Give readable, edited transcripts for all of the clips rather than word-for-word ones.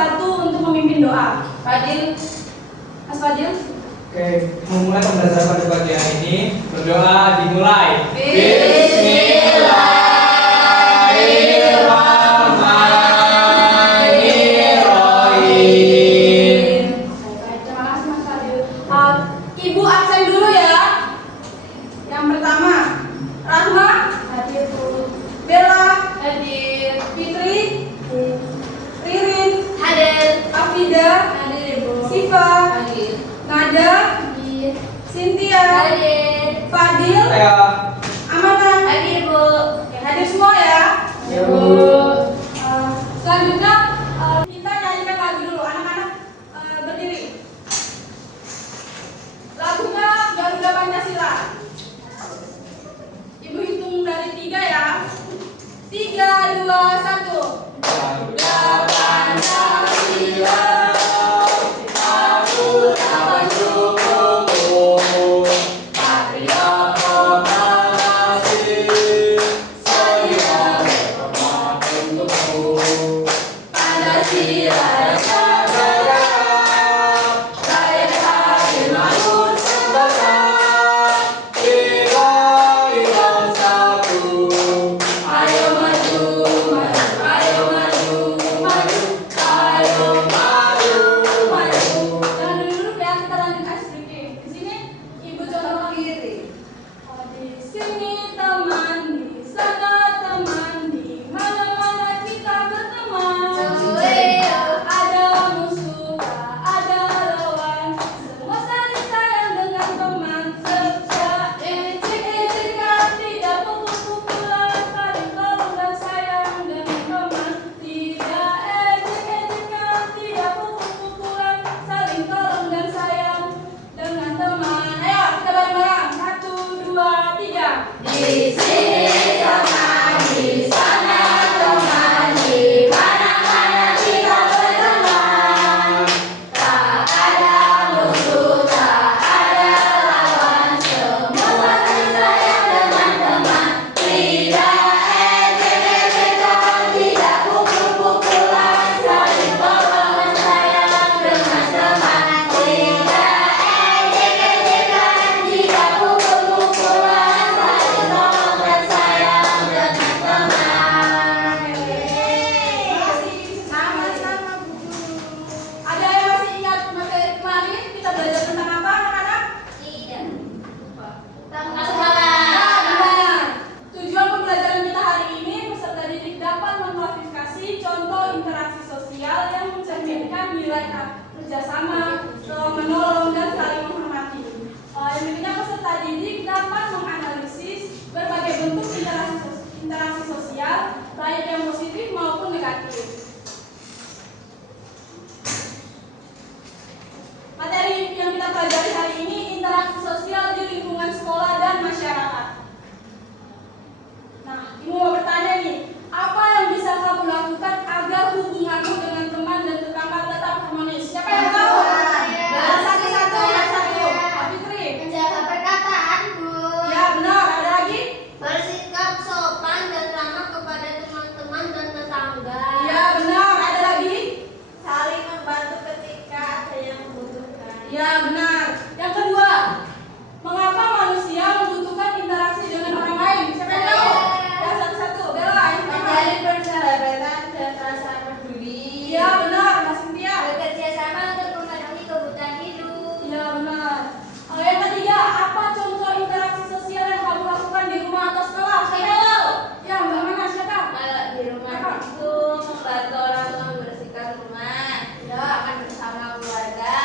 satu untuk memimpin doa. Fadil, Mas Fadil. Oke, memulai pembelajaran pada pagi hari ini, berdoa dimulai. Bismillahirrahmanirrahim. Baik, terima kasih Mas Fadil. Ibu absen dulu ya. Yang pertama, Rahma hadir Bu. Bella hadir. Fitri Ririn hadir. Afida hadir Bu. Siva hadir. Nada hadir. Cynthia hadir. Fadil Ayo. Amanah hadir Bu. Ya, hadir semua ya. Ya, Bu. Selanjutnya kita nyanyikan lagu dulu. Anak-anak berdiri. Lagunya Garuda Pancasila. Ibu hitung dari 3 ya. 3, 2, 1. Garuda Pancasila, aku tak mendukungmu. Patria proklamasi, saya berkorban untukmu. Pancasila Nusantara, rakyat hadir makmur sembara. Bela satu, ayo maju, maju, ayo maju, maju, ayo maju, maju. Jangan dulu ya, kita lanjut ice breaking. Di sini Ibu contoh kiri. Di sini teman, di sana teman, di mana-mana kita berteman. Ada musuh, tak ada lawan, semua saling sayang dengan teman. Serta ejek-ejekan, tidak pukul-pukulan, saling tolong dan sayang dengan teman. Tidak ejek-ejekan, tidak pukul-pukulan, saling tolong dan sayang dengan teman. Ayo kita bareng-bareng. 1, 2, 3. Di sini teman, di sana teman, di mana-mana kita berteman. Tak ada musuh, tak ada lawan, semua saling sayang dengan teman. Tidak ejek-ejekan, tidak pukul-pukulan, saling tolong dan sayang dengan teman. Tidak ejek-ejekan, tidak pukul-pukulan, saling tolong dan sayang dengan teman. Sama-sama Bu Guru. Ada yang masih ingat materi kemarin kita belajar tentang apa anak-anak? Tidak. Benar. Tujuan pembelajaran kita hari ini, peserta didik dapat mengklasifikasi contoh interaksi sosial yang mencerminkan nilai kerjasama, menolong dan saling menghormati. Yang berikutnya peserta didik dapat menganalisis berbagai bentuk interaksi sosial, baik yang positif maupun negatif. Materi yang kita pelajari hari ini interaksi sosial di lingkungan sekolah dan masyarakat. Nah, Ibu mau bertanya nih, apa yang bisa kamu lakukan agar hubunganmu dengan teman dan tetangga tetap harmonis? Siapa yang tahu? Satu-satu, yang satu. Pak Fitri. Menjaga perkataan, Bu. Ya benar. Ada lagi? Bersikap sopan dan ramah kepada teman-teman dan tetangga. Ya benar. Ada lagi? Saling membantu ketika ada yang membutuhkan. Ya benar. Yang kedua, mengapa manusia membutuhkan interaksi dengan orang lain? Siapa yang tahu? Ya satu-satu. Bella, yang pertama. Menjalin persahabatan dan rasa peduli. Ya benar, Mbak Cynthia. Bekerja sama untuk memenuhi kebutuhan hidup. Ya benar. Yang ketiga, apa contoh interaksi sosial yang kamu lakukan di rumah atau sekolah? Siapa yang tahu? Ya Mbak Mana, siapa? Kalau di rumah itu membantu orang tua membersihkan rumah, makan bersama keluarga,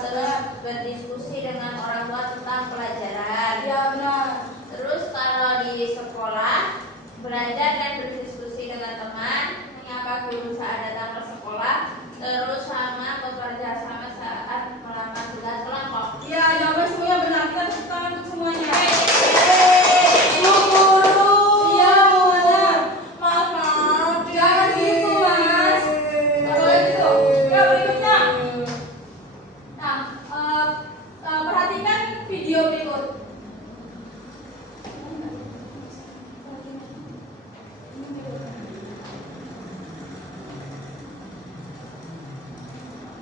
terus berdiskusi dengan orang tua tentang pelajaran. Ya benar. Terus kalau di sekolah belajar dan berdiskusi dengan teman, menyapa guru saat datang ke sekolah, terus sama bekerja sama saat melakukan tugas kelompok. Ya, jawaban semuanya benar. Kita tepuk tangan untuk semuanya. Bu Guru. Iya, Bu benar. Maaf, Jangan gitu, Mas. Nggak boleh gitu. Ya, berikutnya. Nah, perhatikan video berikut.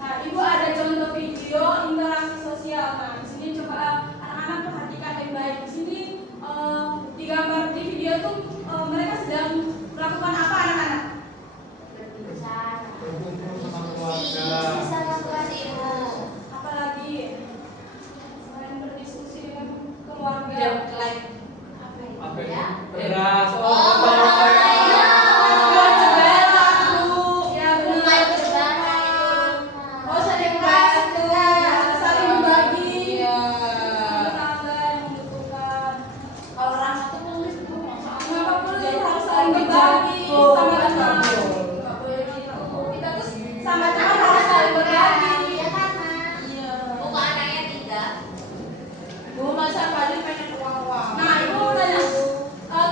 Nah, Ibu ada contoh video interaksi sosial. Nah, di sini coba anak-anak perhatikan yang baik. Di sini di gambar di video itu mereka sedang melakukan apa anak-anak? Berbicara. Berkumpul sama keluarga. Bisa lakukan ibu. Apalagi selain berdiskusi dengan keluarga. Biar like apa itu Apa ya? ya? Beras. Oh, beras. Buat jendela, Bu. Ya, Mulai benar. berbara itu. Oh, saling bantu, saling membagi. Iya. Tetangga yang membutuhkan. Kalau ramah tuh tulis bu, Kenapa boleh harus saling berbagi sama teman? Nggak boleh gitu. Kita tuh sama teman harus saling berbagi. ya kan Ma? Iya. Buku anaknya 3. Bu masa Fadil pengen uang-uang. Nah, Ibu mau tanya,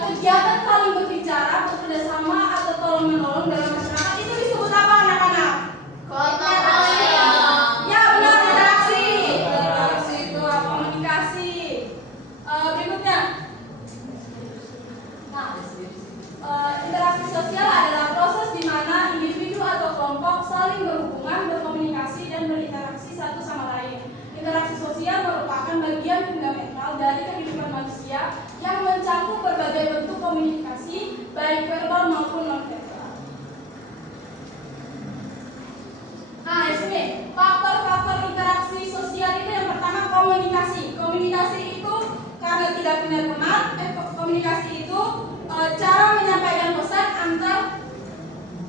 kegiatan saling berbicara, bekerja sama atau tolong menolong dalam masyarakat itu disebut apa anak-anak? Gotong royong. Ya benar, interaksi. Interaksi itu komunikasi. Berikutnya. Nah, interaksi sosial adalah proses di mana individu atau kelompok saling berhubungan, berkomunikasi, dan berinteraksi satu sama lain. Interaksi sosial merupakan bagian fundamental dari kehidupan manusia yang mencakup berbagai bentuk komunikasi, baik verbal maupun non-verbal. Nah, di sini faktor-faktor interaksi sosial itu yang pertama komunikasi. Komunikasi itu karena tidak benar-benar, komunikasi itu cara menyampaikan pesan antar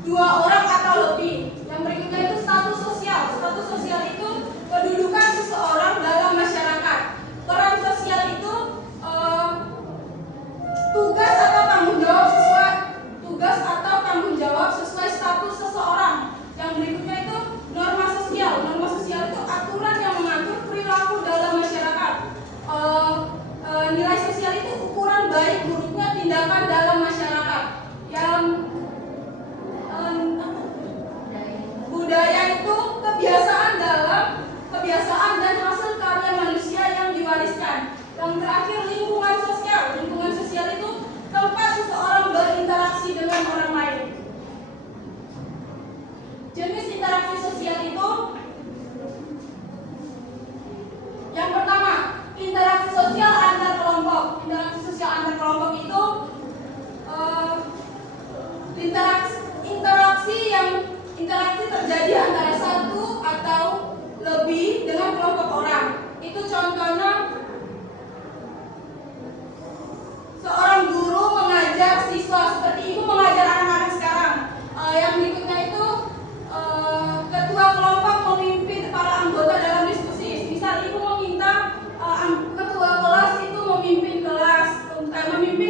dua orang atau lebih. Yang berikutnya itu status sosial. Status sosial itu kedudukan seseorang dalam masyarakat. Peran sosial itu tugas atau tanggung jawab sesuai status seseorang. Yang berikutnya itu norma sosial. Norma sosial itu aturan yang mengatur perilaku dalam masyarakat. Nilai sosial itu ukuran baik buruknya tindakan dalam masyarakat. Yang budaya itu kebiasaan dan hasil karya manusia yang diwariskan. Yang terakhir lingkungan sosial. Lingkungan sosial itu tempat seseorang berinteraksi dengan orang lain. Jenis interaksi sosial itu yang pertama, interaksi sosial antar kelompok. Interaksi sosial antar kelompok itu interaksi terjadi antara satu atau lebih dengan kelompok orang. Itu contohnya seorang guru mengajar siswa seperti ibu mengajar anak-anak sekarang. Yang berikutnya itu ketua kelompok memimpin para anggota dalam diskusi. Misal ibu meminta ketua kelas itu memimpin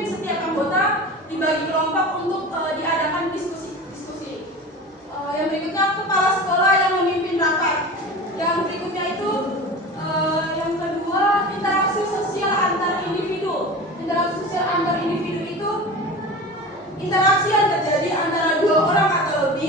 setiap anggota dibagi kelompok untuk diadakan diskusi. Yang berikutnya kepala sekolah yang memimpin rapat. Yang berikutnya itu yang kedua interaksi sosial antar individu. Interaksi sosial antar individu itu interaksi yang terjadi antara dua orang atau lebih.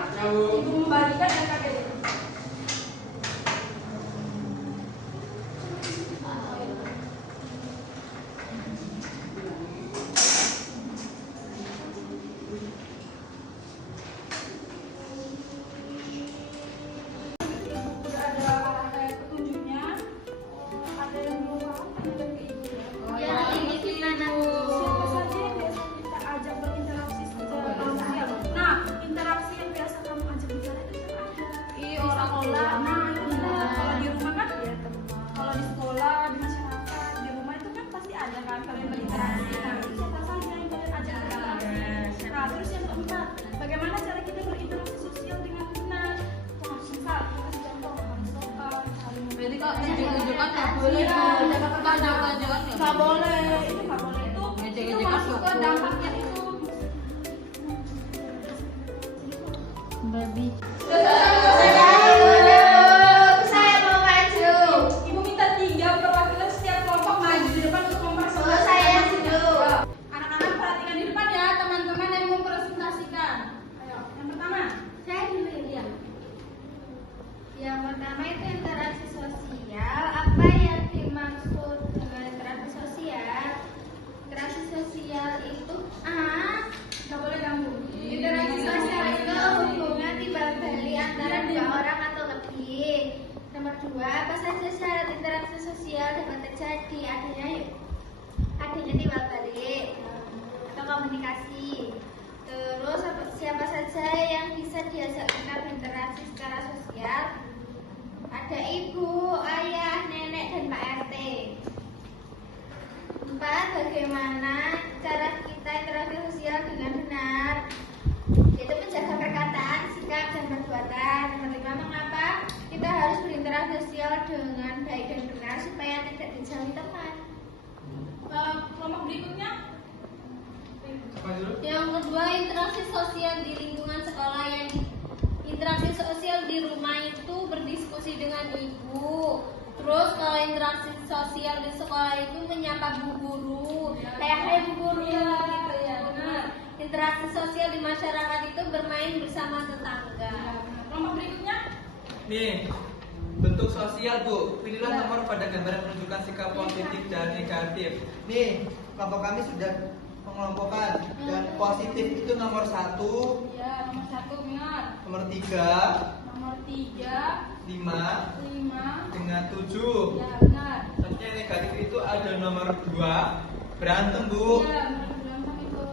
Ya, Bu. Ibu membagikan SKKD. Sudah ada petunjuknya. Ada yang belum paham tanya ke ibu ya. Ya, ini gimana Siapa saja yang biasa kita ajak berinteraksi secara sosial? Nah, interaksi yang biasa kamu ajak bicara itu siapa aja? Di sekolah. Nah, itu benar. Kalau di rumah kan ya teman. Kalau di sekolah, di masyarakat, di rumah itu kan pasti ada kan kalian berinteraksi. Nah, itu siapa saja yang kalian ajak berinteraksi? Nah, terus yang keempat, bagaimana cara kita berinteraksi sosial dengan benar? Wah, misal kita kasih contoh, harus sopan, saling Berarti kok tunjuk-tunjukkan nggak boleh? Tunjuk-tunjukkan nggak boleh, itu nggak boleh, itu Ngejek-ngejek masuk ke masuk. dampaknya itu. Babi. Saya mau maju. Ibu minta 3 perwakilan setiap kelompok maju di depan untuk mempresentasikan. Saya yang dulu. Anak-anak perhatikan di depan ya, teman-teman yang mempresentasikan. Ayo, yang pertama. Saya dulu ya. Yang pertama itu interaksi sosial. Apa yang dimaksud dengan interaksi sosial? Interaksi sosial itu Nggak boleh ganggu. interaksi sosial itu hubungan timbal balik antara dua orang atau lebih. Nomor 2, apa saja syarat interaksi sosial dapat terjadi? Adanya timbal balik atau komunikasi. Terus siapa saja yang bisa diajak kita berinteraksi secara sosial? Ada ibu, ayah, nenek, dan Pak RT. 4, bagaimana cara kita interaksi sosial dengan benar? Yaitu menjaga perkataan, sikap, dan perbuatan. Nomor 5, mengapa kita harus berinteraksi sosial dengan baik dan benar supaya tidak dijauhi teman? Kelompok berikutnya. Apa dulu? Yang kedua, interaksi sosial di lingkungan sekolah. Yang interaksi sosial di rumah itu berdiskusi dengan ibu. Terus kalau interaksi sosial di sekolah itu menyapa bu guru, kayak hai bu guru gitu ya. Benar. Interaksi sosial di masyarakat itu bermain bersama tetangga. Kelompok berikutnya. Nih, bentuk sosial Bu. Pilihlah nomor pada gambar yang menunjukkan sikap positif dan negatif. Nih, kelompok kami sudah mengelompokkan. Dan positif itu nomor 1, Ya, nomor 1 benar. nomor 3, Nomor 3, 5, 5. dengan 7. Ya, benar. Selanjutnya yang negatif itu ada nomor 2, berantem Bu. Iya, benar berantem itu.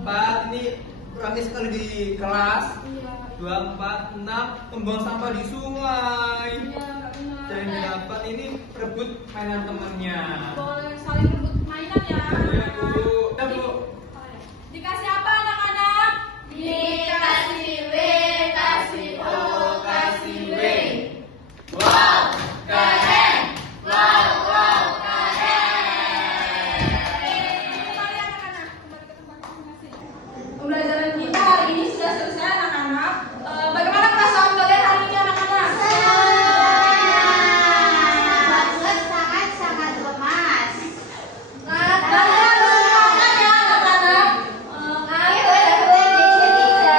4, ini rame sekali di kelas. Iya. 2, 4, 6, membuang sampah di sungai. Iya, nggak benar. Dan 8 ini rebut mainan temannya. Boleh saling rebut mainan ya. Ya Bu. Ya Bu. Dikasih apa anak-anak? Dikasih W, kasih O, kasih W. Wow, Keren. Wow, keren. Kembali anak-anak, kembali ke tempat masing-masing. Pembelajaran kita hari ini sudah selesai anak-anak. Bagaimana perasaan kalian hari ini anak-anak? Bagus, sangat lemas. Kalian semangat ya anak-anak. Ayo, ada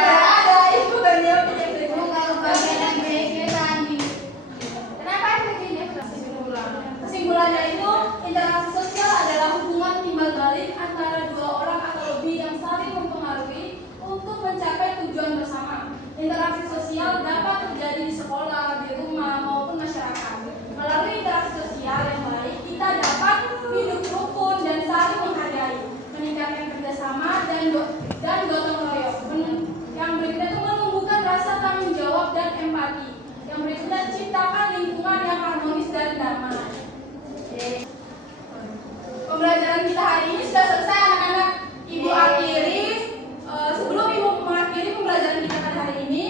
Ada ibu dan dia punya kebagian BG tadi. Kenapa begini? Kesimpulannya itu, interaksi sosial adalah hubungan timbal balik antara 2 orang atau lebih yang saling mempengaruhi untuk mencapai tujuan bersama. Interaksi sosial dapat terjadi di sekolah, di rumah, maupun masyarakat. Melalui interaksi sosial yang baik, kita dapat hidup rukun dan saling menghargai, meningkatkan kerjasama dan gotong royong. Yang berikutnya itu menumbuhkan rasa tanggung jawab dan empati. Yang berikutnya ciptakan lingkungan yang harmonis dan damai. Pembelajaran kita hari ini sudah selesai anak-anak. Ibu akhiri sebelum ibu mengakhiri pembelajaran kita pada hari ini,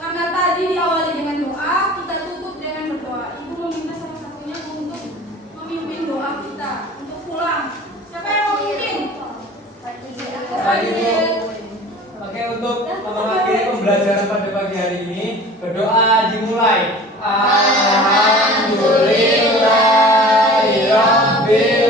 karena tadi diawali dengan doa, kita tutup dengan berdoa. Ibu meminta salah satunya untuk memimpin doa kita untuk pulang. Siapa yang mau memimpin? Baik Bu. Oke, untuk mengakhiri pembelajaran pada pagi hari ini, berdoa dimulai. Alhamdulillahirabbil